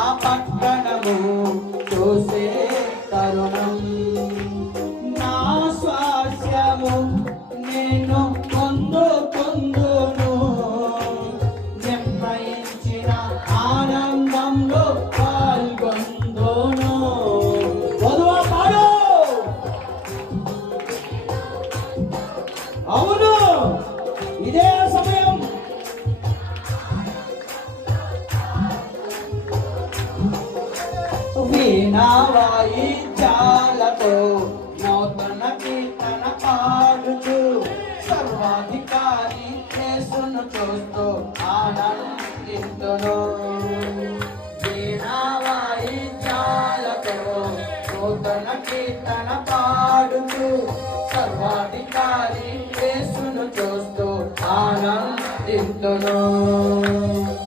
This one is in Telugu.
ఆ పట్టణము చూసే తరుణం. నా స్వాస్యము నేను పొందుకుందును, నిర్ణయించిన ఆనందంలో పాల్గొందును. వధువా పాడు. అవును, ఇదే సమయం. వీణా వాయిద్యాలతో నూతన కీర్తన పాడుతూ సర్వాధికారి యేసును చూస్తూ ఆనందింతును. వీణా వాయిద్యాలతో నూతన కీర్తన పాడుతూ సర్వాధికారి యేసును చూస్తూ ఆనందింతును.